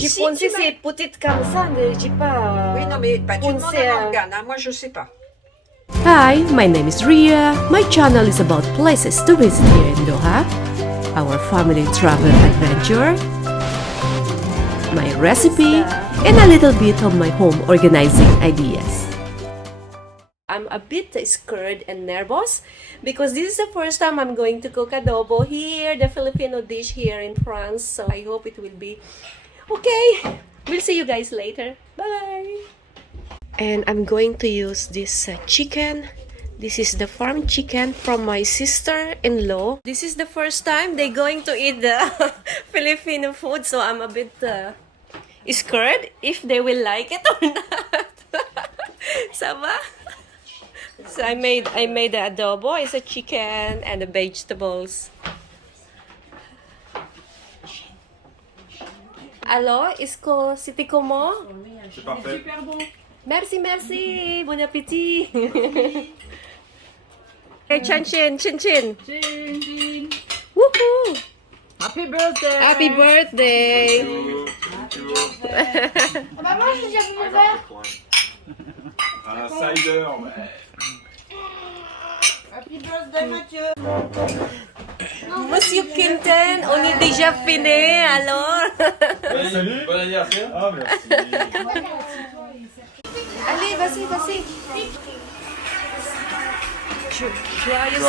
du Si, poncé, tu m'as- c'est petite comme ça, ne dis pas. Oui, non, mais bah, tu demandes poncé, à Morgane, hein, moi je sais pas. Hi, my name is Ria. My channel is about places to visit here in Doha, our family travel adventure, my recipe, and a little bit of my home organizing ideas. I'm a bit scared and nervous because this is the first time I'm going to cook adobo here, the Filipino dish here in France. So I hope it will be okay. We'll see you guys later. Bye! And I'm going to use this chicken. This is the farm chicken from my sister-in-law. This is the first time they're going to eat the Filipino food, so I'm a bit scared if they will like it or not. Sama? So I made the adobo. It's a chicken and the vegetables. Alors, c'était comment? C'est parfait. Super bon. Merci, merci. Bon appétit. Hey, chin chin, chin chin. Chin, chin. Woohoo! Happy birthday. Happy birthday. Ah bah moi j'ai déjà vu le verre. Un cider, ouais. Happy birthday Mathieu. Monsieur Quinten, on est déjà fini, alors. Salut. Bon anniversaire. Ah, merci. Allez, vas-y, vas-y. Joyeux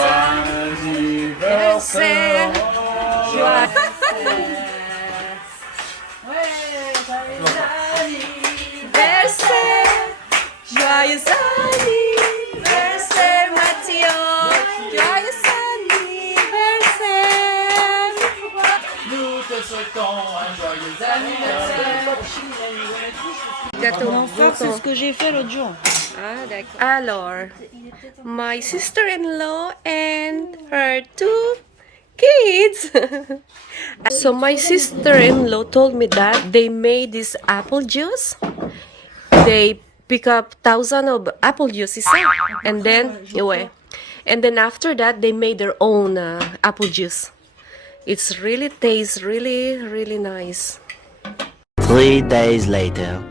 Anniversaire. Joyeux anniversaire. Joyeux anniversaire, Mathieu. Joyeux anniversaire. Nous te souhaitons un joyeux anniversaire. Gâteau. C'est ce que j'ai fait l'autre jour. Ah, d'accord. Alors, my sister-in-law and her two kids. So my sister-in-law told me that they made this apple juice. They pick up thousands of apple juices, and then and then after that they made their own apple juice. It's really tastes really nice. 3 days later.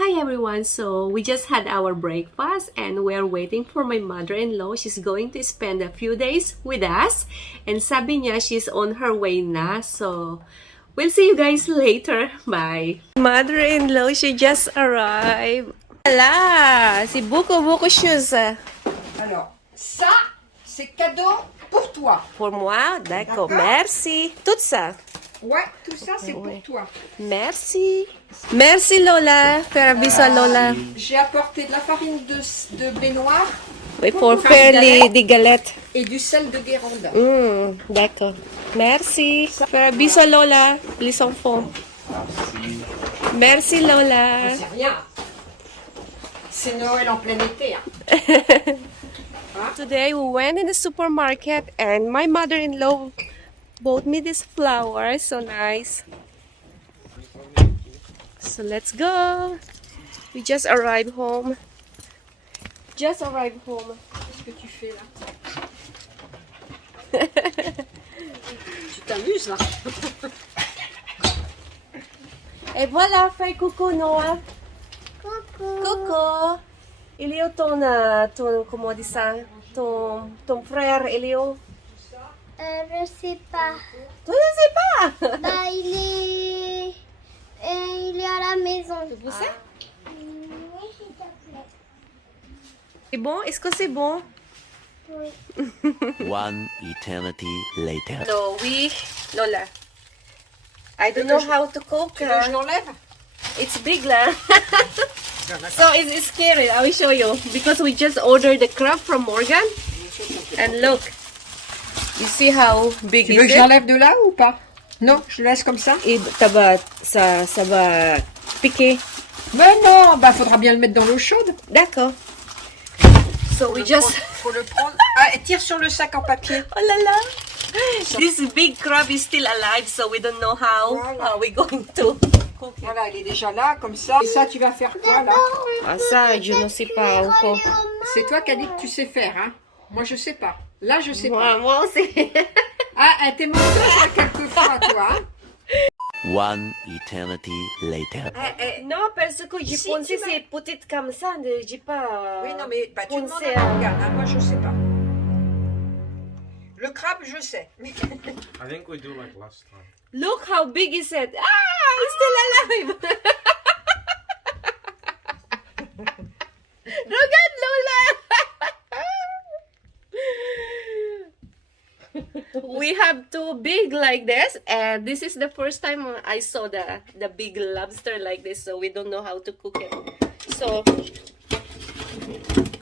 Hi everyone, so we just had our breakfast and we're waiting for my mother-in-law. She's going to spend a few days with us and sabi niya she's on her way na, so we'll see you guys later. Bye! Mother-in-law, she just arrived. Voilà, c'est beaucoup shoes. Alors, ça, c'est cadeau pour toi. Pour moi, d'accord, merci. Tout ça. Ouais, tout ça, c'est Ouais. pour toi. Merci. Merci Lola, faire un bisou à Lola. J'ai apporté de la farine de blé noir Oui, pour faire des galettes. et du sel de Guérande. D'accord. Merci. Faire un bisou à Lola, les enfants. Merci Lola. C'est rien. C'est Noël en plein été. Hein. Today we went in the supermarket and my mother-in-law bought me this flower. So nice. So let's go. We just arrived home. Just arrived home. Qu'est-ce que tu fais là? Tu t'amuses là? Et voilà, fais coucou Noah. Coucou. Il est où ton, comment on dit ça? Ton frère, il est où? Je sais pas. Tu ne sais pas? Bah, il est à la maison. Vous savez? Oui, s'il te plaît. C'est bon? Est-ce que c'est bon? Oui. One eternity later. No, Lola. I don't know how to cook. Tu veux que je l'enlève? It's big lah. So it's scary. I will show you because we just ordered the crab from Morgan. And look, you see how big Tu veux que is je it? l'enlève de là ou pas? Non, je le laisse comme ça? Et ça va piquer. Mais non, bah faudra bien le mettre dans l'eau chaude. D'accord. So we just. Faut le prendre. Ah, et tire sur le sac en papier. Oh la la. This big crab is still alive, so we don't know how we're going to cook it. Voilà, il est déjà là, comme ça. Et ça, tu vas faire quoi là? Ah ça, je ne sais pas encore. C'est toi qui as dit que tu sais faire, hein? Moi, je sais pas. Là, je sais pas. Moi aussi. Ah, t'es menteuse là quelquefois, toi. Hein? One eternity later. Non, parce que j'ai Si, pensé tu c'est peut-être comme ça, j'ai pas... Oui, non, mais bah, tu demandes pensé à à- Morgane, hein, moi je sais pas. Le crabe, je sais. I think we do like last time. Look how big is it! Ah, it's still alive! Look at Lola! We have two big like this, and this is the first time I saw the big lobster like this, so we don't know how to cook it. So,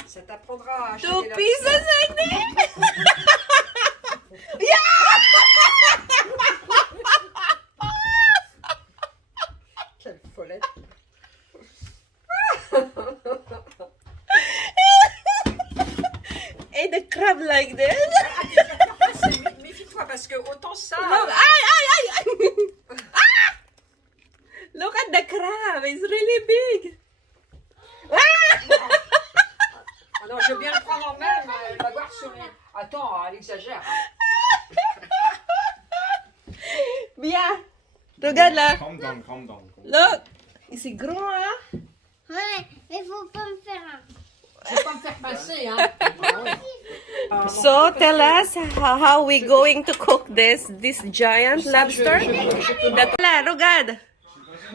Ça t'apprendra à acheter two des pieces lobsters. like this! Quelle follette. And the crab like this. Méfie-toi parce que autant ça. Look, ay! Ah! Look at the crab, it's really big. Ah non, je veux bien le prendre en main, mais elle va voir sur les. Attends, elle exagère. Bien. Regarde là. Calm down, calm down. Look. C'est grand, hein? Ouais, mais faut pas me faire un. Je vais pas me faire passer, hein. So tell us how we going to cook this giant lobster. Là, regarde.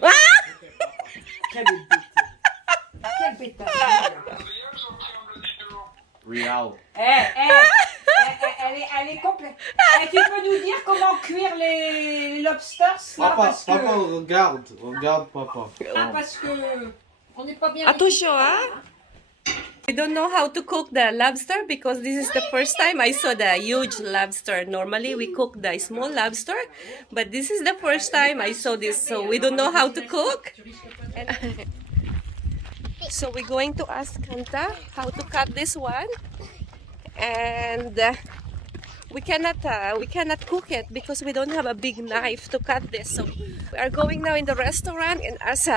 Ah! Quelle bêtise. Real. Elle est complète. Tu peux nous dire comment cuire les lobsters là, Papa, parce que, papa, regarde, papa. parce que on n'est pas bien. Attention, hein? I don't know how to cook the lobster because this is the first time I saw the huge lobster. Normally we cook the small lobster, but this is the first time I saw this, so we don't know how to cook. So we're going to ask Kanta how to cut this one, and we cannot cook it because we don't have a big knife to cut this. So we are going now in the restaurant and ask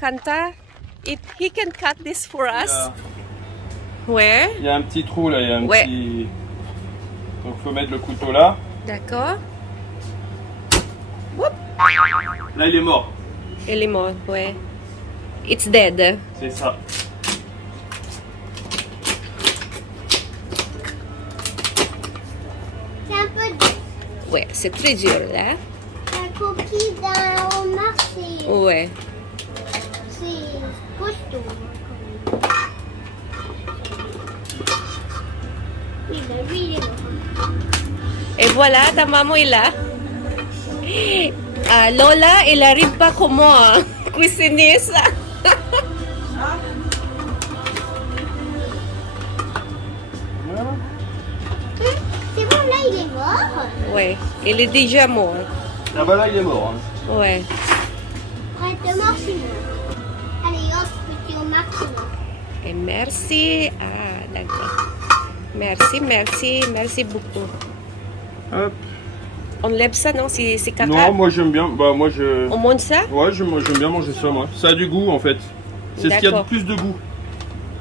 Kanta if he can cut this for us. Where? Il y a un petit trou là, il y a un Ouais. petit. Donc faut mettre le couteau là. D'accord. Là il est mort. Il est mort, ouais. It's dead. C'est ça. C'est un peu dur. Ouais, c'est très dur là. La coquille d'un homard, c'est Ouais. costaud. Oui, bah lui, il est mort. Et voilà, ta maman est là. Ah, Lola, elle arrive pas comment cuisiner ça. C'est bon, là, il est mort. Ouais, il est déjà mort. Ah bah là il est mort. Hein. Ouais. Prête-mort, c'est mort. Allez, hop, petit homard, c'est mort. Et merci. Ah, d'accord. Merci beaucoup. Hop. On lève ça, non? C'est caca? Non, moi j'aime bien. Bah moi je. On monte ça? Ouais, j'aime bien manger ça moi. Ça a du goût en fait. C'est ce qu'il y a de D'accord. plus de goût.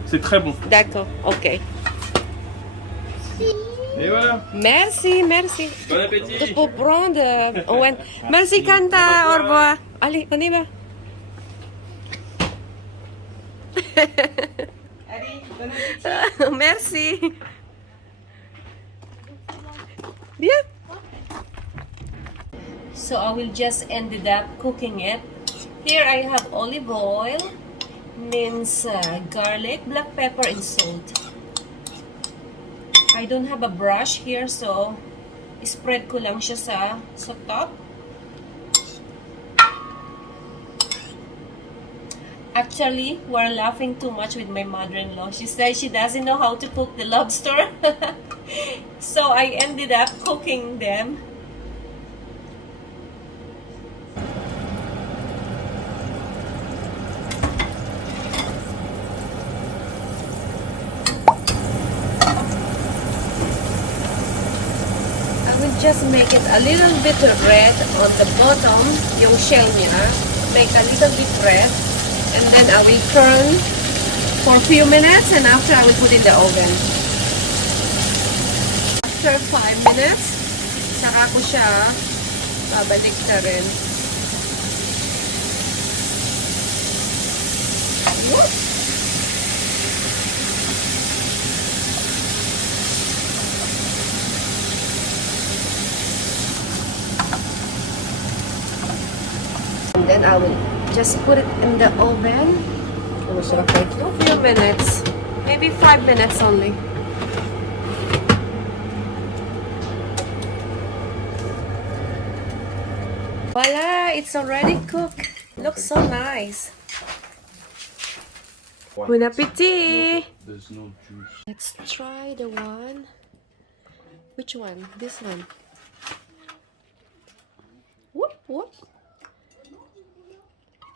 C'est très bon. D'accord, ok. Et voilà. Merci. Bon appétit. Tu peux prendre, Owen. Merci, Kanta. Au revoir. Allez, on y va. Allez, bon appétit. Merci. Bien. So I will just ended up cooking it. Here I have olive oil, minced garlic, black pepper, and salt. I don't have a brush here, so spread ko lang siya sa top. Actually, we're laughing too much with my mother-in-law. She said she doesn't know how to cook the lobster. So I ended up cooking them. I will just make it a little bit red on the bottom, yung shell niya. Make a little bit red. And then I will turn for a few minutes and after I will put in the oven. After 5 minutes, saka ko siya babalik na rin. And then I will just put it in the oven. A few minutes, maybe 5 minutes only. Voila, it's already cooked. Looks so nice. Bon appetit! There's no juice. Let's try the one. Which one? This one. Whoop, whoop.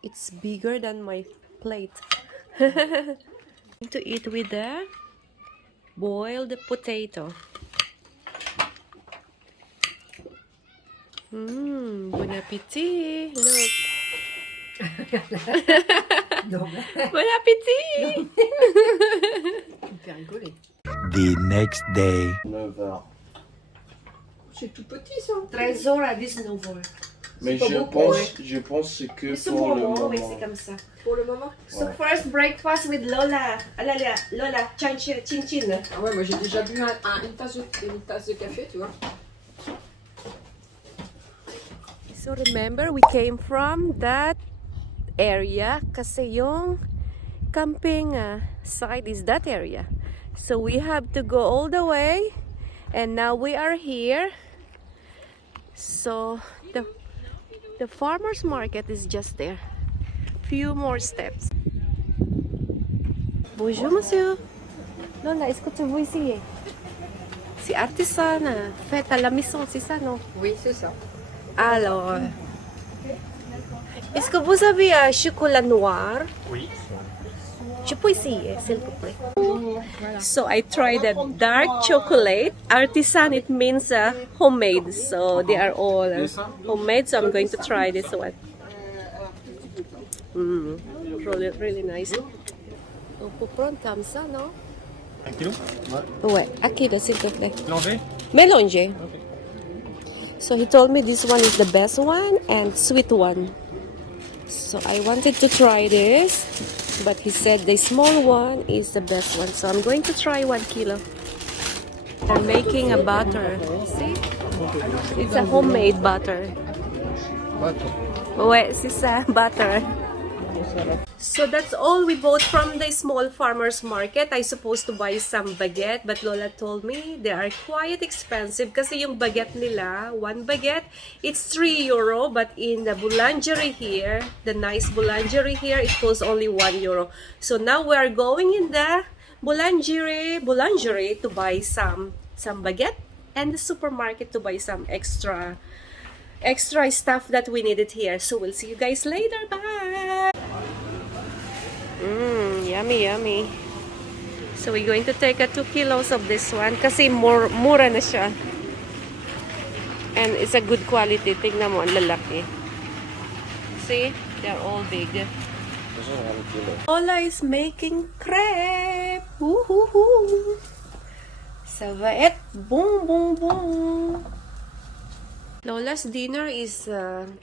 It's bigger than my plate. To eat with the boiled potato. Bon appetit! Look. Bon appetit! The next day. 9h. C'est tout petit ça. 13 heures à 19 heures. Mais pas beaucoup, je pense que c'est que C'est pour pour le moi, moment. oui, c'est comme ça. Pour le moment. So first breakfast with Lola. Lola, chin chin. Ah ouais, moi j'ai déjà bu une tasse de café, tu vois. So remember, we came from that area kasi yung camping site is that area. So we have to go all the way and now we are here. So the farmer's market is just there. Few more steps. Bonjour monsieur. Lola, est-ce que tu vois ici? C'est artisan, fait à la maison, c'est ça, non? Oui, c'est ça. Alors, est-ce que vous avez un chocolat noir? Oui. Je peux essayer, s'il vous plaît. So I tried the dark chocolate. Artisan, it means homemade. So they are all homemade. So I'm going to try this one. Really, really nice. On peut prendre comme ça, non? 1 kilo? Ouais, à kilo, s'il te plaît. Mélangé? Mélanger. So he told me this one is the best one and sweet one. So I wanted to try this, but he said the small one is the best one. So I'm going to try 1 kilo. They're making a butter. See? It's a homemade butter. Ouais, c'est ça, butter. So that's all we bought from the small farmer's market. I supposed to buy some baguette, but Lola told me they are quite expensive kasi yung baguette nila, one baguette, it's 3 euro, but in the boulangerie here, the nice boulangerie here, it costs only 1 euro. So now we are going in the boulangerie to buy some baguette and the supermarket to buy some extra stuff that we needed here. So we'll see you guys later. Bye! Yummy, yummy. So we're going to take 2 kilos of this one kasi mura na siya. And it's a good quality. Tingnan mo, ang lalaki. See? They're all big. Lola is making crepe. Woohoo! Ça va être bon, bon, bon. Lola's dinner is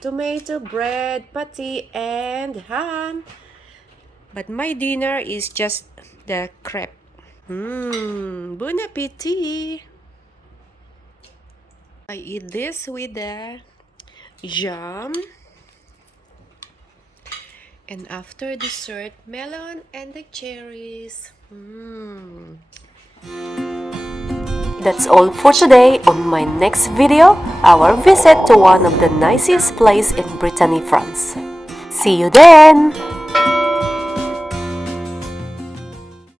tomato, bread, patty, and ham. But my dinner is just the crepe. Bon appetit! I eat this with the jam. And after dessert, melon and the cherries. That's all for today. On my next video, our visit to one of the nicest places in Brittany, France. See you then!